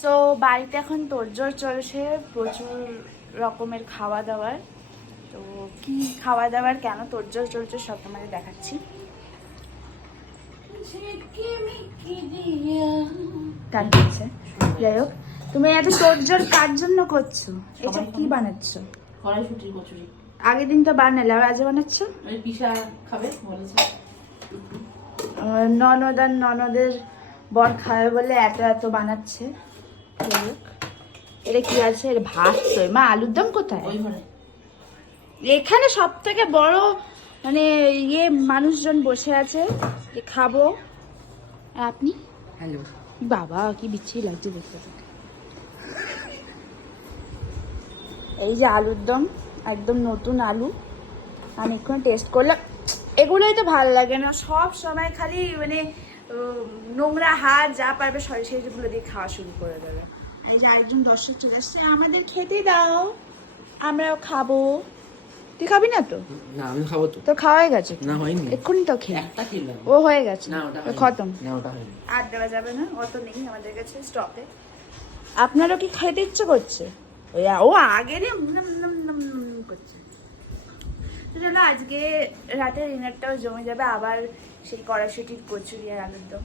So বাড়িতে এখন তোড়জোড় চলছে, প্রচুর রকমের খাওয়া দাওয়ার। তো কি খাওয়া দাওয়ার, কেন তোড়জোড় চলছে সব তোমাদের দেখাচ্ছি। গান করছে। যাই হোক, তুমি এত তোড়জোড় কার জন্য করছো? এটা কি বানাচ্ছ? কড়াইশুঁটির কচুরি। আগের দিন তো বানালে, আর আজ বানাচ্ছ? পিসা খাবে বলেছে। ননদ আর ননদের বর খাবে বলে এত এত বানাচ্ছে। যাই হোক, এটা কি আছে? এটা ভাত তো। মা, আলুর দম কোথায়? ওই ঘরে। এখানে সব থেকে বড় মানে ইয়ে মানুষজন বসে আছে, যে খাবো। আর আপনি? হ্যালো। বাবা, কি বিচ্ছিরি লাগছে দেখতে। এই যে আলুর দম, একদম নতুন আলু। আমি এক্ষুনি টেস্ট করলাম। এগুলোই তো ভালো লাগে না, সব সময় খালি মানে নোংরা হাত যা পারবে সেগুলো দিয়ে খাওয়া শুরু করে দেবে। এই যে আরেকজন দর্শক চলে আসছে, আমাদের খেতে দাও, আমরাও খাবো। তুই খাবি না তো? না, আমি খাবো তো। তো খাওয়া হয়ে গেছে? না, হয়নি। এক্ষুনি তো খেয়ে। একটা খেলাম। ও হয়ে গেছে? না, ওটা হয়নি। খতম। না, ওটা হয়নি। আর দেওয়া যাবে না, অত নেই আমাদের কাছে স্টকে। আপনারও কি খেতে ইচ্ছে করছে? ও আগের করছে। তো চলো, আজকে রাতের ডিনারটাও জমে যাবে আবার সেই কড়াইশুঁটির কচুরি আর আলুর দম।